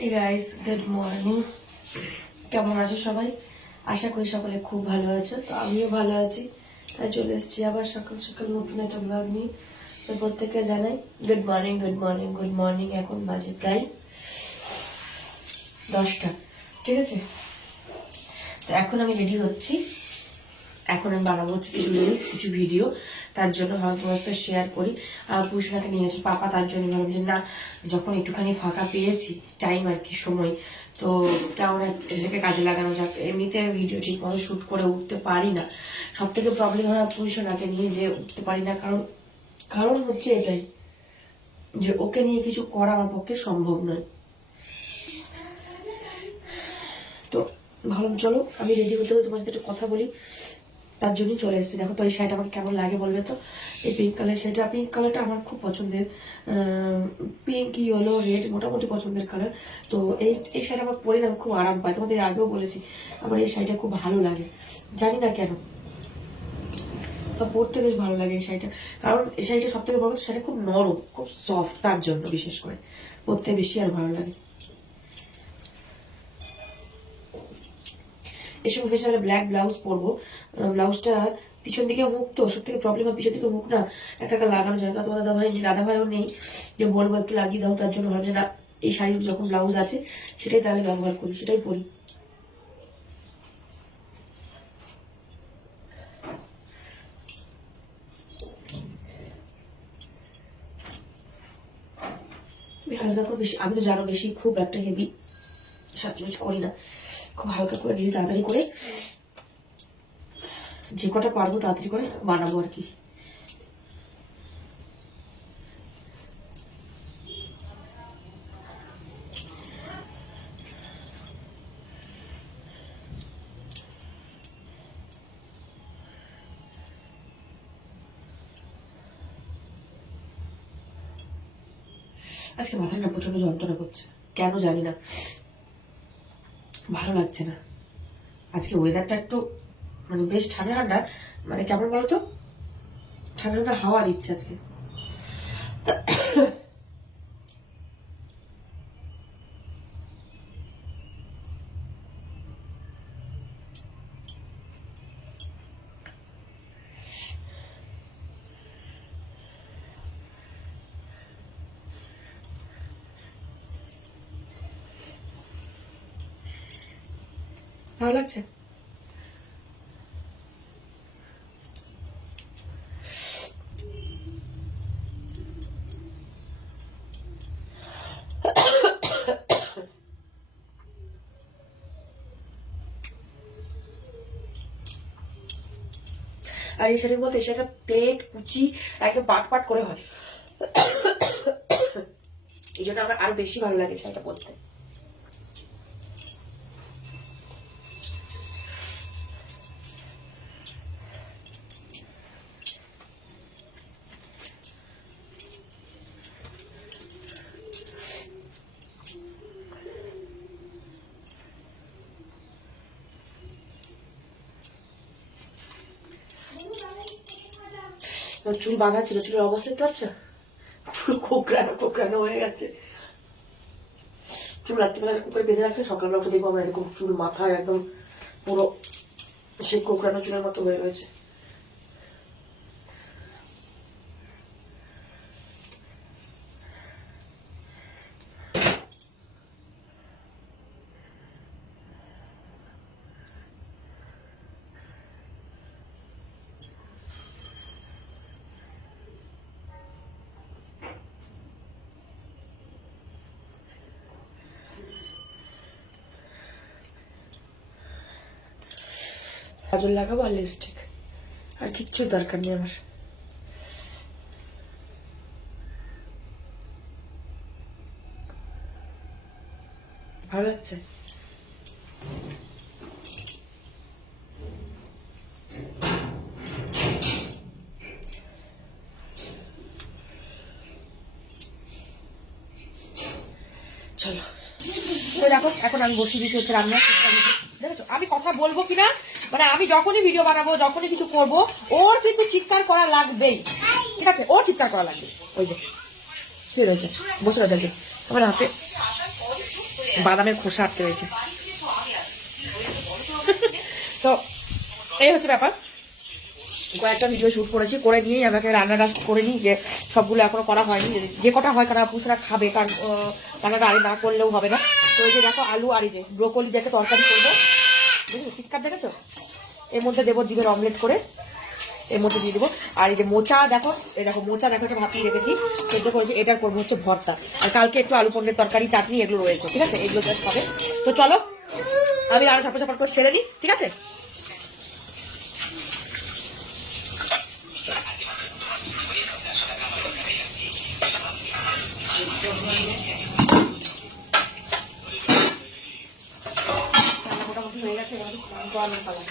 Hey guys, good morning. কেমন আছো সবাই? আশা করি সকলে খুব ভালো আছো। তো আমিও ভালো আছি, তাই চলে এসেছি আবার সকাল সকাল নতুন একটা ব্লগ নিয়ে। তো প্রত্যেককে জানাই good morning, good morning, good morning. এখন বাজে প্রায় 10টা, ঠিক আছে? তো এখন আমি রেডি হচ্ছি। এখন আমি বানাবো হচ্ছে কিছু রিলস, কিছু ভিডিও। তার জন্য ভাবলাম তোমার সাথে শেয়ার করি। পুষনাকে নিয়েছি পাপা, তার জন্য ভাবলাম যে না, যখন একটুখানি ফাঁকা পেয়েছি, টাইম আর কি, সময়, তো কেমন এটাকে কাজে লাগানো যাক। এমনিতে আমি ভিডিও ঠিক মতো শ্যুট করে উঠতে পারি না। সব থেকে প্রবলেম হয় পুষনাকে নিয়ে, যে উঠতে পারি না। কারণ হচ্ছে এটাই যে ওকে নিয়ে কিছু করা আমার পক্ষে সম্ভব নয়। তো ভাবলাম চলো আমি রেডি হতে হতে তোমার সাথে একটু কথা বলি, তার জন্যই চলে এসেছি। দেখো তো এই শাড়িটা আমার কেমন লাগে বলবে তো? এই পিঙ্ক কালার শাড়িটা, পিঙ্ক কালারটা আমার খুব পছন্দের। পিঙ্ক, ইয়েলো, রেড মোটামুটি পছন্দের কালার। তো এই শাড়িটা আমার পরে না খুব আরাম পায়। তোমাদের আগেও বলেছি আমার এই শাড়িটা খুব ভালো লাগে, জানি না কেন, পরতে বেশ ভালো লাগে এই শাড়িটা। কারণ এই শাড়িটা সব থেকে বড়, শাড়িটা খুব নরম, খুব সফট, তার জন্য বিশেষ করে পরতে বেশি আর ভালো লাগে। এসব স্পেশাল ব্ল্যাক ব্লাউজ পরবো। ব্লাউজটা পিছন দিকে হুক, তো সব থেকে প্রবলেম হয় পিছন দিকে হুক না একটা লাগানো যায় না। তোমার দাদাভাইও নেই যে বলবো একটু লাগিয়ে দাও, তার জন্য ভাবছি না, এই শাড়ির যখন ব্লাউজ আছে সেটাই তাহলে ব্যবহার করি, সেটাই পরি। হালকা করে বেশি, আমি তো জানো বেশি খুব একটা হেভি সাজগোজ করি না, খুব হালকা করে নিয়ে তাড়াতাড়ি করে যে কটা পারবো তাড়াতাড়ি করে বানাবো আর কি। আজকে মাথাটা প্রচন্ড যন্ত্রণা করছে, কেন জানি না, ভালো লাগছে না। আজকে ওয়েদারটা একটু মানে বেশ ঠান্ডা ঠান্ডা, মানে কেমন বলতো, ঠান্ডা ঠান্ডা হাওয়া দিচ্ছে আজকে। ভালো লাগছে। আর এই শাড়ি বলতে এই শাড়িটা প্লেট কুচি একদম পাট পাট করে হয়, এই জন্য আমার আরো বেশি ভালো লাগে শাড়িটা পরতে। চুল বাঁধা ছিল, চুলের অবস্থা তো আচ্ছা পুরো কোকড়ানো কোকড়ানো হয়ে গেছে। চুল রাত্রিবেলা করে বেঁধে রাখলে সকালবেলা উঠে দেখবো আমার এরকম চুল মাথায় একদম পুরো সেই কোকড়ানো চুলের মতো হয়ে রয়েছে। কাজল লাগাবো আর লিপস্টিক, আর কিচ্ছু দরকার নেই আমার। ভালো লাগছে। চলো দেখো, এখন আমি বসিয়ে দিচ্ছি হচ্ছে রান্না। দেখেছো আমি কথা বলবো কিনা, মানে আমি যখনই ভিডিও বানাবো, যখনই কিছু করব, ওর কিন্তু চিৎকার করা লাগবেই, ঠিক আছে? ওর চিৎকার করা লাগবে। ওই যে শুয়ে রয়েছে, বসে রয়েছে, আমার হাতে বাদামের খোসা আটকে রয়েছে। তো এই হচ্ছে ব্যাপার, কয়েকটা ভিডিও শ্যুট করেছি, করে নিয়েই আমাকে রান্নাটা করে নিই, যে সবগুলো এখনো করা হয়নি, যে কটা হয় কারণ পুষরা খাবে, কারণ রান্নাটা আরে না করলেও হবে না। তো এই যে দেখো আলু আর এই যে ব্রোকলি দেখে তরকারি করবো, বুঝলি চিৎকার দেখেছো, এর মধ্যে দেবো ডিমের অমলেট করে, এর মধ্যে দিয়ে দেবো। আর এই যে মোচা দেখো, এই দেখো মোচা দেখো, এটা ভাপিয়ে রেখেছি, সেদ্ধ করেছি, এটার করবো হচ্ছে ভর্তা। আর কালকে একটু আলু পনিরের তরকারি, চাটনি এগুলো রয়েছে, ঠিক আছে, এগুলো জাস্ট হবে। তো চলো আমি রান্না ঝাপড় ঝাপড় করে সেরে নিই, ঠিক আছে। মোটামুটি হয়ে গেছে, গরমের পালা।